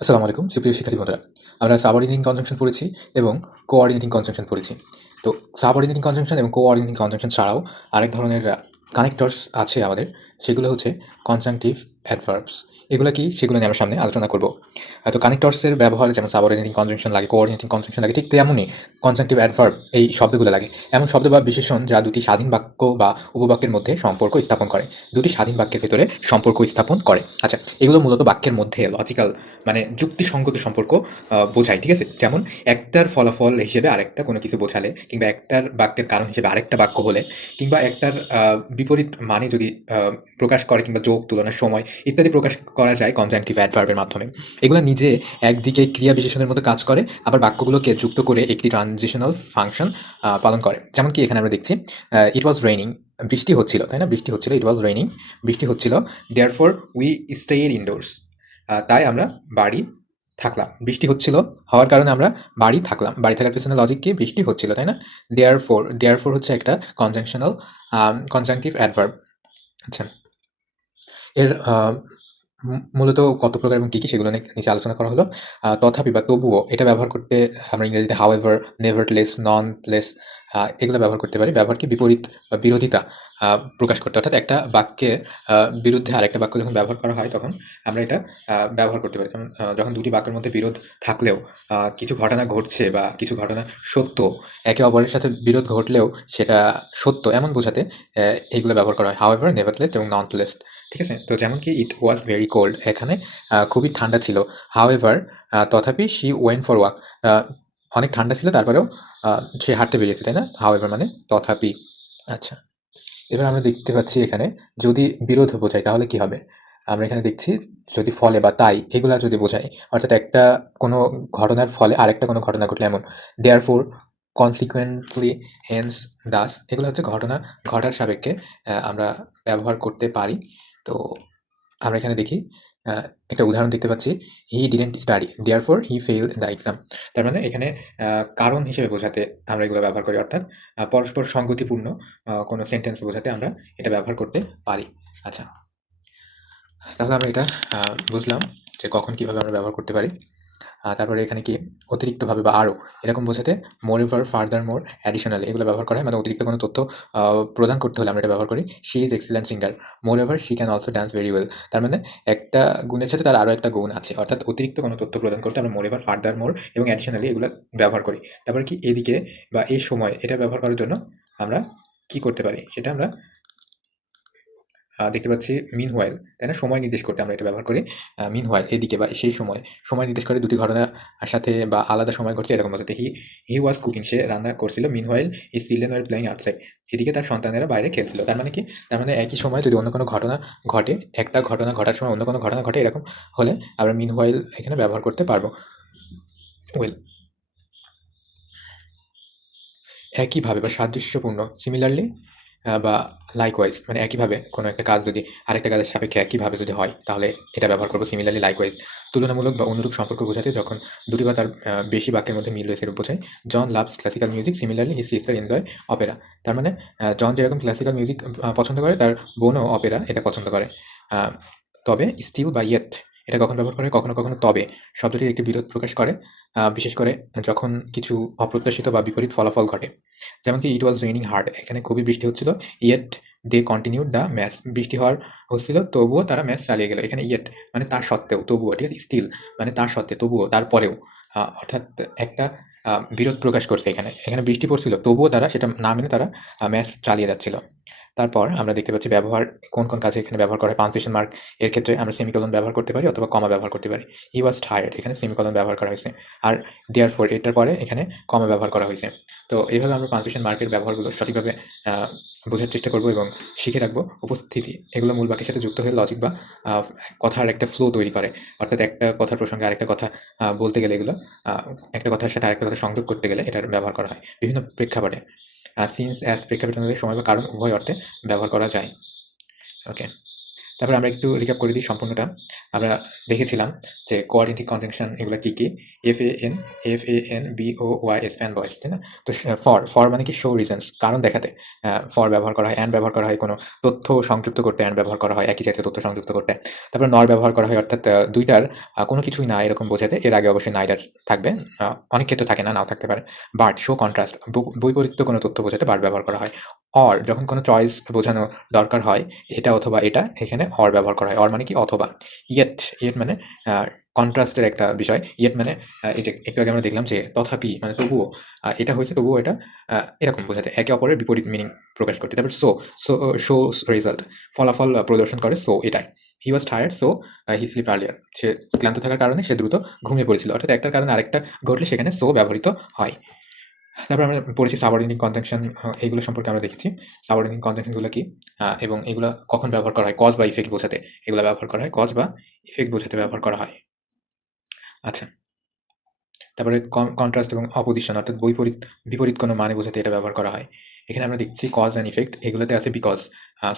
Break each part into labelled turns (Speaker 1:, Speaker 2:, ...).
Speaker 1: আসসালামু আলাইকুম, সুপ্রিয় শিক্ষার্থী বন্ধুরা। আমরা সাবঅর্ডিনেটিং কনজাংশন পড়েছি এবং কোঅর্ডিনেটিং কনজাংশন পড়েছি। তো সাবঅর্ডিনেটিং কনজাংশন এবং কোঅর্ডিনেটিং কনজাংশন ছাড়াও আরেক ধরনের কানেক্টরস আছে আমাদের। সেগুলো হচ্ছে কনজাংটিভ অ্যাডভার্বস এগুলো কি? সেগুলো নিয়ে আমরা সামনে আলোচনা করব। তো কানেক্টরসের ব্যবহার যেমন সাবঅর্ডিনেটিং কনজাংশন লাগে কোঅর্ডিনেটিং কনজাংশন লাগে, ঠিক তেমনই কনজাংটিভ অ্যাডভার্ব এই শব্দগুলো লাগে। এমন শব্দ বা বিশেষণ যা দুটি স্বাধীন বাক্য বা উপবাক্যের মধ্যে সম্পর্ক স্থাপন করে। দুটি স্বাধীন বাক্যের ভেতরে সম্পর্ক স্থাপন করে। আচ্ছা এগুলো মূলত বাক্যের মধ্যে লজিক্যাল মানে যুক্তিসঙ্গত সম্পর্ক বোঝায়, ঠিক আছে? যেমন একটার ফলাফল হিসেবে আরেকটা কোনো কিছু বোঝালে কিংবা একটার বাক্যের কারণ হিসেবে আরেকটা বাক্য হলে কিংবা একটার বিপরীত মানে যদি প্রকাশ করে কিংবা যোগ তুলনার সময় ইত্যাদি প্রকাশ করা যায় কনজাংটিভ অ্যাডভার্বের মাধ্যমে। এগুলো নিজে একদিকে ক্রিয়া বিশেষণের মতো কাজ করে, আবার বাক্যগুলোকে যুক্ত করে একটি ট্রানজিশনাল ফাংশন পালন করে। যেমন কি এখানে আমরা দেখছি ইট ওয়াজ রেইনিং বৃষ্টি হচ্ছিল, তাই না? বৃষ্টি হচ্ছিল ইট ওয়াজ রেইনিং বৃষ্টি হচ্ছিল therefore we stayed indoors তাই আমরা বাড়ি থাকলাম। বৃষ্টি হচ্ছিল, হওয়ার কারণে আমরা বাড়ি থাকলাম। বাড়ি থাকার পেছনে লজিক কি? বৃষ্টি হচ্ছিল, তাই না? দেয়ার ফোর দেয়ার ফোর হচ্ছে একটা কনজাংশনাল কনজাংটিভ অ্যাডভার্ব আচ্ছা। এর মূলত কত প্রকার এবং কী কী সেগুলো নিয়ে নিচে আলোচনা করা হলো। তথাপি বা তবুও এটা ব্যবহার করতে আমরা ইংরেজিতে however nevertheless nonetheless এগুলো ব্যবহার করতে পারি। ব্যবহারকে বিপরীত বা বিরোধিতা প্রকাশ করতে। অর্থাৎ একটা বাক্যের বিরুদ্ধে আরেকটা বাক্য যখন ব্যবহার করা হয় তখন আমরা এটা ব্যবহার করতে পারি। কারণ যখন দুটি বাক্যের মধ্যে বিরোধ থাকলেও কিছু ঘটনা ঘটছে বা কিছু ঘটনা সত্য, একে অপরের সাথে বিরোধ ঘটলেও সেটা সত্য এমন বোঝাতে এইগুলো ব্যবহার করা হয়। হাউ এভার নেভারলেস এবং নন লেস ঠিক আছে? তো যেমন কি ইট ওয়াজ ভেরি কোল্ড এখানে খুবই ঠান্ডা ছিল। হাউ এভার তথাপি শি ওয়েন ফর ওয়াক অনেক ঠান্ডা ছিল, তারপরেও সে হাঁটতে বেরিয়েছে, তাই না? হাউ এভার মানে তথাপি। আচ্ছা এবার আমরা দেখতে পাচ্ছি এখানে, যদি বিরোধ বোঝায়, তাহলে কি হবে? আমরা এখানে দেখছি, যদি ফলে বা তাই, এগুলা যদি বোঝায়, অর্থাৎ একটা কোনো ঘটনার ফলে আরেকটা কোনো ঘটনা ঘটলে এমন। Therefore consequently hence thus এগুলো হচ্ছে ঘটনা, ঘটার সাপেক্ষে আমরা ব্যবহার করতে পারি। তো আমরা এখানে দেখি একটা উদাহরণ দেখতে পাচ্ছি। He didn't study therefore he fail the exam তার মানে এখানে কারণ হিসেবে বোঝাতে আমরা এগুলো ব্যবহার করি, অর্থাৎ পরস্পর সঙ্গতিপূর্ণ কোনো সেন্টেন্স বোঝাতে আমরা এটা ব্যবহার করতে পারি। আচ্ছা তাহলে আমরা এটা বুঝলাম যে কখন কীভাবে আমরা ব্যবহার করতে পারি। তারপরে এখানে কি? অতিরিক্তভাবে বা আরও এরকম বোঝাতে moreover furthermore additional এগুলো ব্যবহার করা হয়। মানে অতিরিক্ত কোনো তথ্য প্রদান করতে হলে আমরা এটা ব্যবহার করি। She is excellent singer moreover she can also dance very well তার মানে একটা গুণের সাথে তার আরও একটা গুণ আছে। অর্থাৎ অতিরিক্ত কোনো তথ্য প্রদান করতে আমরা মোর এভার ফার্দার মোর এবং অ্যাডিশনালি এগুলো ব্যবহার করি। তারপরে কি এদিকে বা এই সময় এটা ব্যবহার করার জন্য আমরা কি করতে পারি? সেটা আমরা দেখতে পাচ্ছি মিন হোয়াইল তাই না? সময় নির্দেশ করতে আমরা এটা ব্যবহার করি। মিন হোয়াইল এদিকে বা সেই সময় সময় নির্দেশ করে দুটি ঘটনার সাথে বা আলাদা সময় ঘটছে এরকম বোঝাতে হি হি ওয়াজ কুকিং সে রান্না করছিল। Meanwhile the children were playing outside এদিকে তার সন্তানেরা বাইরে খেলছিল। তার মানে কি? তার মানে একই সময় যদি অন্য কোনো ঘটনা ঘটে, একটা ঘটনা ঘটার সময় অন্য কোনো ঘটনা ঘটে এরকম, হলে আমরা মিন হোয়াইল এখানে ব্যবহার করতে পারব। ওয়েল একইভাবে বা সাদৃশ্যপূর্ণ। সিমিলারলি বা লাইকওয়াইজ মানে একইভাবে কোনো একটা কাজ যদি আরেকটা কাজের সাপেক্ষে একইভাবে যদি হয়, তাহলে এটা ব্যবহার করব সিমিলারলি লাইকওয়াইজ তুলনামূলক বা অনুরূপ সম্পর্ক বোঝাতে যখন দুটি বা তার বেশি বাক্যের মধ্যে মিল রয়েছে বোঝায় John loves classical music similarly his sister enjoy opera তার মানে জন যেরকম ক্লাসিক্যাল মিউজিক পছন্দ করে, তার বোনও অপেরা এটা পছন্দ করে। তবে স্টিল বা ইয়েট এটা কখন ব্যবহার করে, কখনো কখনো তবে শব্দটির একটি বিরোধ প্রকাশ করে বিশেষ করে যখন কিছু অপ্রত্যাশিত বা বিপরীত ফলাফল ঘটে। যেমন কি ইট ওয়াজ রেইনিং হার্ড এখানে খুবই বৃষ্টি হচ্ছিল yet they continued the match বৃষ্টি হওয়ার হচ্ছিল, তবুও তারা ম্যাচ চালিয়ে গেল। এখানে ইয়েট মানে তার সত্ত্বেও, তবুও, ঠিক আছে স্টিল মানে তার সত্ত্বে, তবুও, তারপরেও অর্থাৎ একটা বিরোধ প্রকাশ করছে এখানে। এখানে বৃষ্টি পড়ছিল, তবুও তারা সেটা না মেনে তারা ম্যাচ চালিয়ে যাচ্ছিল। তারপর আমরা দেখতে পাচ্ছি ব্যবহার, কোন কোন কাজে এখানে ব্যবহার করা হয়। পাঞ্চুয়েশন মার্ক এর ক্ষেত্রে আমরা সেমিকলন ব্যবহার করতে পারি অথবা কমা ব্যবহার করতে পারি। হি ওয়াজ টায়ার্ড এখানে সেমিকলন ব্যবহার করা হয়েছে। আর দেয়ার ফোর এটার পরে এখানে কমা ব্যবহার করা হয়েছে। তো এইভাবে আমরা পাঞ্চুয়েশন মার্কের ব্যবহারগুলো সঠিকভাবে বোঝার চেষ্টা করব এবং শিখে রাখব উপস্থিতি। এগুলো মূল বাক্যের সাথে যুক্ত হয়ে লজিক বা কথার একটা ফ্লো তৈরি করে। অর্থাৎ একটা কথার প্রসঙ্গে আরেকটা কথা বলতে গেলে এগুলো একটা কথার সাথে আরেকটা কথা সংযোগ করতে গেলে এটার ব্যবহার করা হয়। বিভিন্ন প্রেক্ষাপটে। সিন্স অ্যাজ প্রেক্ষাপট অনুযায়ী সময় বা কারণ উভয় অর্থে ব্যবহার করা যায়। ওকে তারপরে আমরা একটু রিক্যাপ করে দিই সম্পূর্ণটা। আমরা দেখেছিলাম যে কোঅর্ডিনেটিং কনজাংশন এগুলো কী কী? F A N F A N B O Y S fanboys তাই না? তো ফর ফর মানে কি শো রিজনস কারণ দেখাতে। ফর ব্যবহার করা হয় অ্যান্ড ব্যবহার করা হয়, কোনো তথ্য সংযুক্ত করতে অ্যান্ড ব্যবহার করা হয়, একই জাতীয় তথ্য সংযুক্ত করতে। তারপর নর ব্যবহার করা হয়, অর্থাৎ দুইটার কোনো কিছুই না এরকম বোঝাতে, এর আগে অবশ্যই নাইদার থাকবে। অনেক ক্ষেত্রে থাকে না, নাও থাকতে পারে। বাট শো কন্ট্রাস্ট বৈপরীত্য কোনো তথ্য বোঝাতে বাট ব্যবহার করা হয়। অর যখন কোনো চয়েস বোঝানো দরকার হয়, এটা অথবা এটা, এখানে অর ব্যবহার করা হয়। অর মানে কি? অথবা। ইয়েট ইয়েট মানে কন্ট্রাস্টের একটা বিষয়। ইয়েট মানে এই যে একটু আগে আমরা দেখলাম যে তথাপি মানে তবুও এটা হয়েছে, তবুও এটা এরকম বোঝাতে একে অপরের বিপরীত মিনিং প্রকাশ করতে। তারপর সো সো শো রেজাল্ট ফলাফল প্রদর্শন করে সো এটাই। He was tired so he sleep earlier সে ক্লান্ত থাকার কারণে সে দ্রুত ঘুমিয়ে পড়েছিল। অর্থাৎ একটার কারণে আরেকটা ঘটলে সেখানে সো ব্যবহৃত হয়। তারপর আমরা পড়েছি সাবঅর্ডিনেটিং কনজাংশন এইগুলো সম্পর্কে আমরা দেখেছি। সাবঅর্ডিনেটিং কনজাংশনগুলো কি? এবং এগুলো কখন ব্যবহার করা হয়? কজ বা ইফেক্ট বোঝাতে। এগুলো ব্যবহার করা হয় কজ বা ইফেক্ট বোঝাতে ব্যবহার করা হয়। আচ্ছা। তারপরে কন্ট্রাস্ট এবং অপোজিশন অর্থাৎ বৈপরীত, বিপরীত কোনো মানে বোঝাতে এটা ব্যবহার করা হয়। এখানে আমরা দেখছি কজ অ্যান্ড ইফেক্ট এগুলোতে আছে because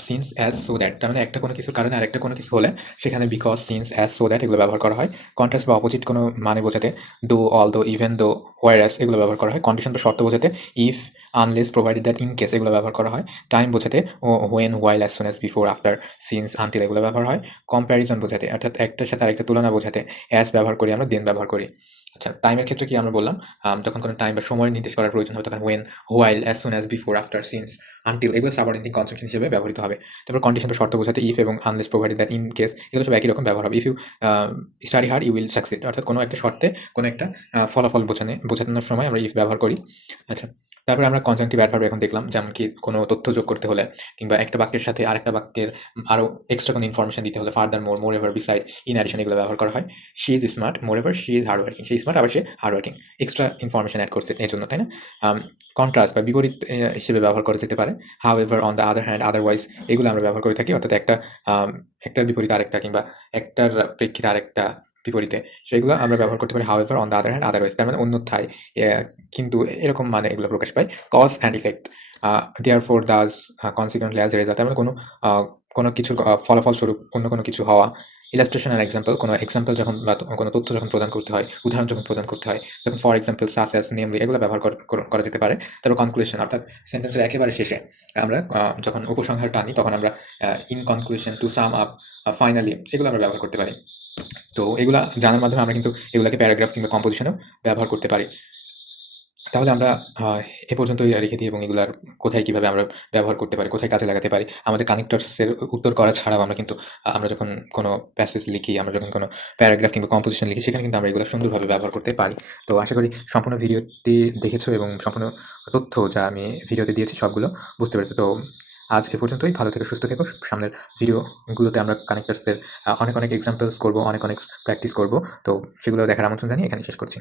Speaker 1: since as so that তার মানে একটা কোনো কিছুর কারণে আরেকটা কোনো কিছু হলে সেখানে because since as so that এগুলো ব্যবহার করা হয়। কন্ট্রাস্ট বা অপোজিট কোনো মানে বোঝাতে দো অল দো ইভেন দো ওয়ারাস এগুলো ব্যবহার করা হয়। কন্ডিশন বা শর্ত বোঝাতে if unless provided that in case এগুলো ব্যবহার করা হয়। টাইম বোঝাতে ও when while as soon as before after since until এগুলো ব্যবহার হয়। কম্প্যারিজন বোঝাতে অর্থাৎ একটার সাথে আরেকটা তুলনা বোঝাতে অ্যাস ব্যবহার করি আমরা দেন ব্যবহার করি। আচ্ছা টাইমের ক্ষেত্রে কি আমরা বললাম? যখন কোনো টাইম বা সময় নির্দেশ করার প্রয়োজন হবে তখন when while as soon as before after since until এগুলো সাবঅর্ডিনেটিং কনসেপ্ট হিসেবে ব্যবহৃত হবে। তারপর কন্ডিশন বা শর্ত বোঝাতে ইফ এবং unless provided that in case এগুলো সব একই রকম ব্যবহার হবে। If you study hard you will succeed অর্থাৎ কোনো একটা শর্তে কোনো একটা ফলাফল বোঝানো, বোঝানোর সময় আমরা ইফ ব্যবহার করি। আচ্ছা তারপরে আমরা কনজাংটিভ অ্যাডভার্ব এখন দেখলাম, যেমন কি কোনো তথ্য যোগ করতে হলে কিংবা একটা বাক্যের সাথে আরেকটা বাক্যের আরও এক্সট্রা কোনো ইনফরমেশন দিতে হলে furthermore moreover besides in addition এগুলো ব্যবহার করা হয়। She is smart moreover she is hard working say smart আবার সে hard working extra information add করছে এর জন্য, তাই না? কন্ট্রাস্ট বা বিপরীত হিসেবে ব্যবহার করা যেতে পারে। However on the other hand otherwise এগুলো আমরা ব্যবহার করে থাকি। অর্থাৎ একটা একটার বিপরীতে আরেকটা কিংবা একটার প্রেক্ষিতে আরেকটা বিপরীতে। সেগুলো আমরা ব্যবহার করতে পারি however on the other hand otherwise তার মানে অন্যথায় কিন্তু এরকম মানে এগুলো প্রকাশ পায়। Cause and effect therefore thus consequently as result তার মানে কোনো কোনো কিছুর ফলাফল স্বরূপ অন্য কোনো কিছু হওয়া। ইলাস্ট্রেশন আর এক্সাম্পল কোনো এক্সাম্পল যখন বা কোনো তথ্য যখন প্রদান করতে হয়, উদাহরণ যখন প্রদান করতে হয়, তখন for example such as namely এগুলো ব্যবহার কর- যেতে পারে। তারপর কনক্লুশন অর্থাৎ সেন্টেন্সের একেবারে শেষে আমরা যখন উপসংহার টানি, তখন আমরা in conclusion to sum up finally এগুলো আমরা ব্যবহার করতে পারি। তো এগুলা জানার মাধ্যমে আমরা কিন্তু এগুলাকে প্যারাগ্রাফ কিংবা কম্পোজিশনেও ব্যবহার করতে পারি। তাহলে আমরা এ পর্যন্তই রেখে দিই এবং এগুলার কোথায় কীভাবে আমরা ব্যবহার করতে পারি, কোথায় কাজে লাগাতে পারি, আমাদের কানেক্টরসের উত্তর করা ছাড়াও আমরা কিন্তু আমরা যখন কোনো প্যাসেজ লিখি, আমরা যখন কোনো প্যারাগ্রাফ কিংবা কম্পোজিশন লিখি, সেখানে কিন্তু আমরা এগুলো সুন্দরভাবে ব্যবহার করতে পারি। তো আশা করি সম্পূর্ণ ভিডিওটি দেখেছ এবং সম্পূর্ণ তথ্য যা আমি ভিডিওতে দিয়েছি সবগুলো বুঝতে পেরেছ। তো আজ এ পর্যন্তই। ভালো থেকে, সুস্থ থেকো। সামনের ভিডিওগুলোতে আমরা কানেক্টার্সের অনেক অনেক এক্সাম্পলস করব, অনেক অনেক প্র্যাকটিস করব। তো সেগুলো দেখার আমন্ত্রণ জানিয়ে এখানে শেষ করছি।